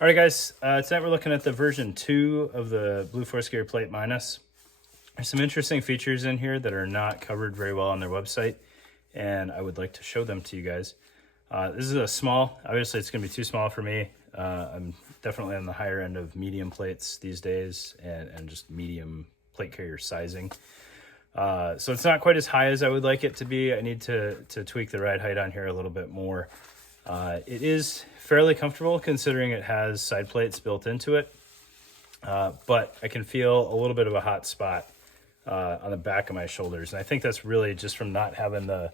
All right, guys, tonight we're looking at the version 2 of the Blue Force Gear Plate Minus. There's some interesting features in here that are not covered very well on their website, and I would like to show them to you guys. This is a small, obviously it's going to be too small for me. I'm definitely on the higher end of medium plates these days and just medium plate carrier sizing. So it's not quite as high as I would like it to be. I need to tweak the ride height on here a little bit more. It is fairly comfortable considering it has side plates built into it, but I can feel a little bit of a hot spot on the back of my shoulders. And I think that's really just from not having the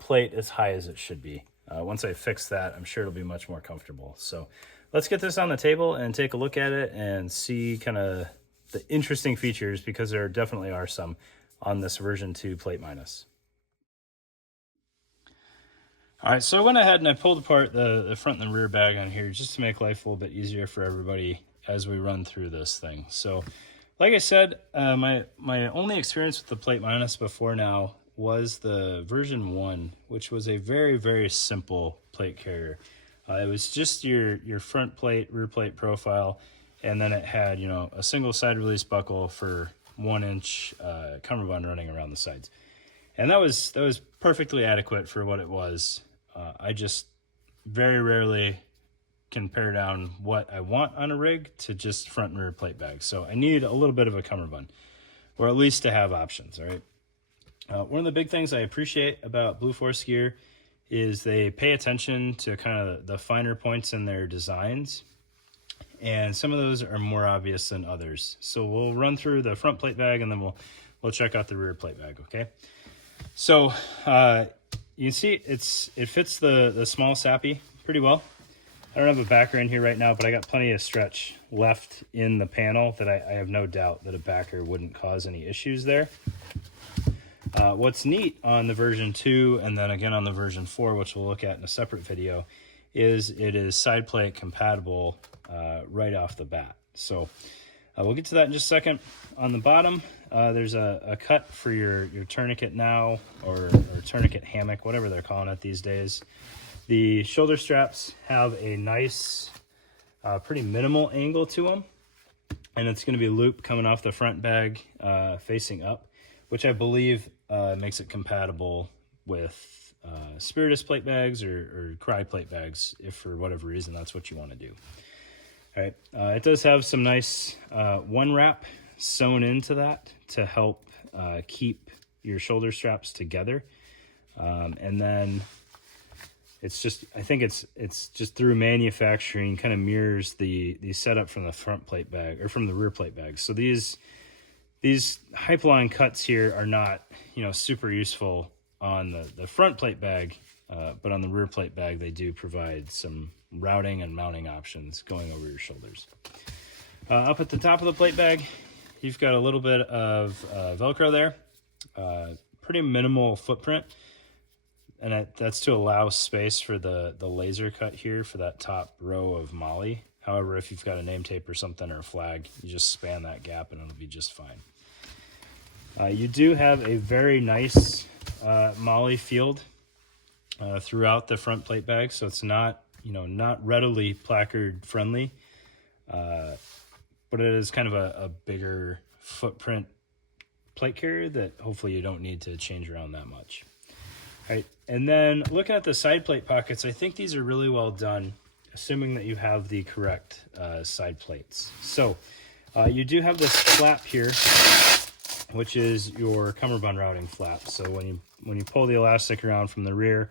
plate as high as it should be. Once I fix that, I'm sure it'll be much more comfortable. So let's get this on the table and take a look at it and see kind of the interesting features, because there definitely are some on this version 2 Plate Minus. All right, so I went ahead and I pulled apart the front and the rear bag on here just to make life a little bit easier for everybody as we run through this thing. So like I said, my only experience with the Plate Minus before now was the version 1, which was a very, very simple plate carrier. It was just your front plate, rear plate profile, and then it had, you know, a single side release buckle for 1-inch cummerbund running around the sides. And that was perfectly adequate for what it was. I just very rarely can pare down what I want on a rig to just front and rear plate bags. So I need a little bit of a cummerbund, or at least to have options, all right? One of the big things I appreciate about Blue Force gear is they pay attention to kind of the finer points in their designs. And some of those are more obvious than others. So we'll run through the front plate bag and then we'll check out the rear plate bag, okay? So you can see it fits the small Sappy pretty well. I don't have a backer in here right now, but I got plenty of stretch left in the panel that I have no doubt that a backer wouldn't cause any issues there. What's neat on the version 2 and then again on the version 4, which we'll look at in a separate video, is it is side plate compatible right off the bat. So we'll get to that in just a second. On the bottom, there's a cut for your tourniquet now, or tourniquet hammock, whatever they're calling it these days. The shoulder straps have a nice, pretty minimal angle to them, and it's going to be a loop coming off the front bag facing up, which I believe makes it compatible with Spiritus plate bags or Cry plate bags, if for whatever reason that's what you want to do. All right, it does have some nice one wrap sewn into that to help keep your shoulder straps together, and then it's just, I think it's just through manufacturing kind of mirrors the setup from the front plate bag or from the rear plate bag. So these Hypalon cuts here are not, you know, super useful on the front plate bag, but on the rear plate bag they do provide some routing and mounting options going over your shoulders. Up at the top of the plate bag, you've got a little bit of Velcro there, pretty minimal footprint, and that's to allow space for the laser cut here for that top row of moly. However, if you've got a name tape or something or a flag, you just span that gap and it'll be just fine. You do have a very nice moly field throughout the front plate bag, so it's not, you know, not readily placard friendly, but it is kind of a bigger footprint plate carrier that hopefully you don't need to change around that much. All right, and then looking at the side plate pockets, I think these are really well done, assuming that you have the correct side plates. So you do have this flap here, which is your cummerbund routing flap. So when you pull the elastic around from the rear,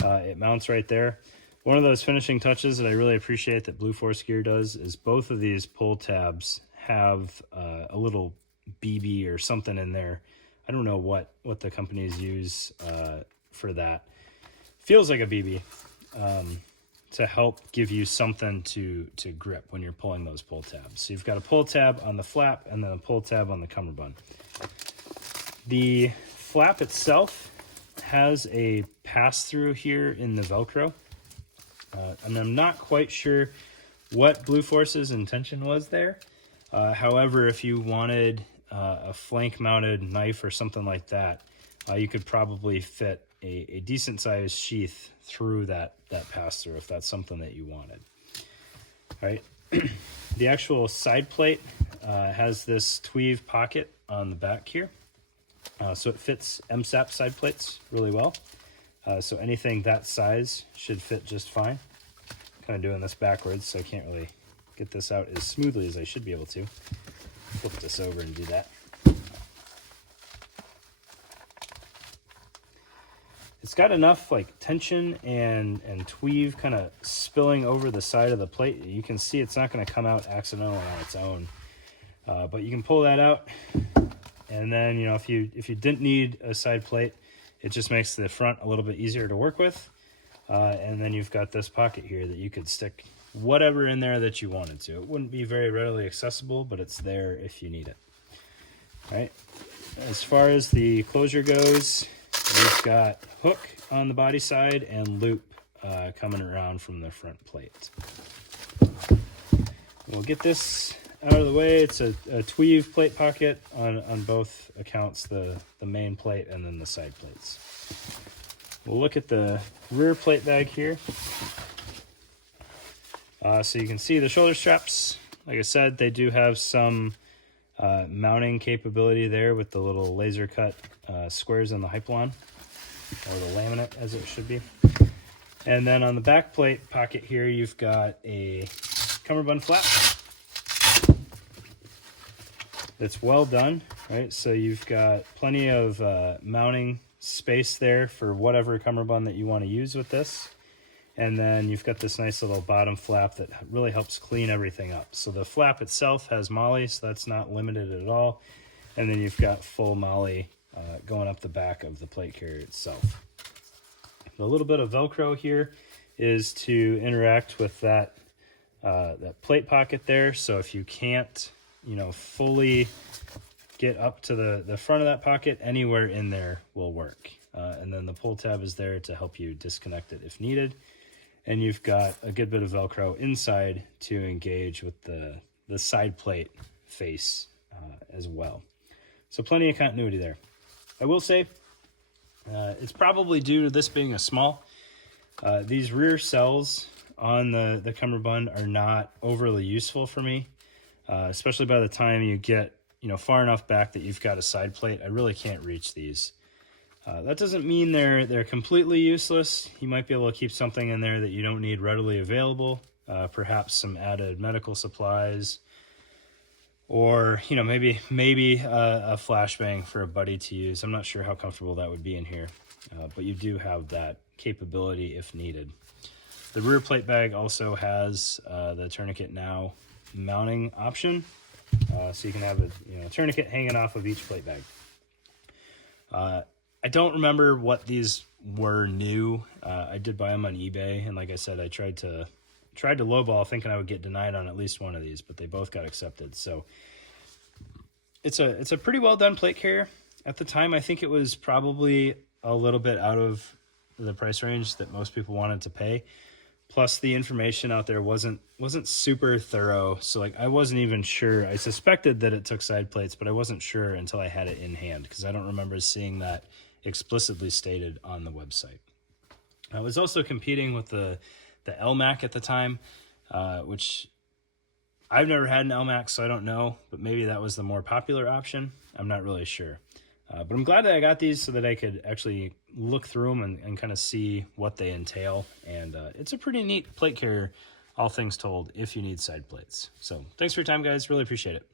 it mounts right there. One of those finishing touches that I really appreciate that Blue Force gear does is both of these pull tabs have a little BB or something in there. I don't know what the companies use for that. Feels like a BB to help give you something to grip when you're pulling those pull tabs. So you've got a pull tab on the flap and then a pull tab on the cummerbund. The flap itself has a pass-through here in the Velcro. And I'm not quite sure what Blue Force's intention was there. However, if you wanted a flank-mounted knife or something like that, you could probably fit a decent-sized sheath through that pass-through if that's something that you wanted. All right, The actual side plate has this tweave pocket on the back here. So it fits MSAP side plates really well. So anything that size should fit just fine. Kind of doing this backwards, so I can't really get this out as smoothly as I should be able to. Flip this over and do that. It's got enough like tension and tweave kind of spilling over the side of the plate. You can see it's not going to come out accidentally on its own. But you can pull that out, and then if you didn't need a side plate, it just makes the front a little bit easier to work with. And then you've got this pocket here that you could stick whatever in there that you wanted to. It wouldn't be very readily accessible, but it's there if you need it. All right. As far as the closure goes, we've got hook on the body side and loop coming around from the front plate. We'll get this out of the way. It's a tweave plate pocket on both accounts, the main plate and then the side plates. We'll look at the rear plate bag here. So you can see the shoulder straps. Like I said, they do have some mounting capability there with the little laser cut squares in the hypalon, or the laminate as it should be. And then on the back plate pocket here, you've got a cummerbund flap that's well done, right? So you've got plenty of mounting space there for whatever cummerbund that you want to use with this. And then you've got this nice little bottom flap that really helps clean everything up. So the flap itself has molle, so that's not limited at all. And then you've got full molle going up the back of the plate carrier itself. The little bit of Velcro here is to interact with that plate pocket there. So if you can't, fully get up to the front of that pocket, anywhere in there will work. And then the pull tab is there to help you disconnect it if needed. And you've got a good bit of Velcro inside to engage with the side plate face as well. So plenty of continuity there. I will say, it's probably due to this being a small. These rear cells on the cummerbund are not overly useful for me, especially by the time you get far enough back that you've got a side plate. I really can't reach these. That doesn't mean they're completely useless. You might be able to keep something in there that you don't need readily available, perhaps some added medical supplies, or maybe a flashbang for a buddy to use. I'm not sure how comfortable that would be in here, but you do have that capability if needed. The rear plate bag also has the tourniquet now mounting option, so you can have a tourniquet hanging off of each plate bag. I don't remember what these were new. I did buy them on eBay, and like I said, I tried to lowball thinking I would get denied on at least one of these, but they both got accepted. So it's a pretty well done plate carrier. At the time, I think it was probably a little bit out of the price range that most people wanted to pay. Plus, the information out there wasn't super thorough, so I wasn't even sure. I suspected that it took side plates, but I wasn't sure until I had it in hand, because I don't remember seeing that explicitly stated on the website. I was also competing with the LMAC at the time, which I've never had an LMAC, so I don't know, but maybe that was the more popular option. I'm not really sure. But I'm glad that I got these so that I could actually look through them and kind of see what they entail. And it's a pretty neat plate carrier, all things told, if you need side plates. So thanks for your time, guys. Really appreciate it.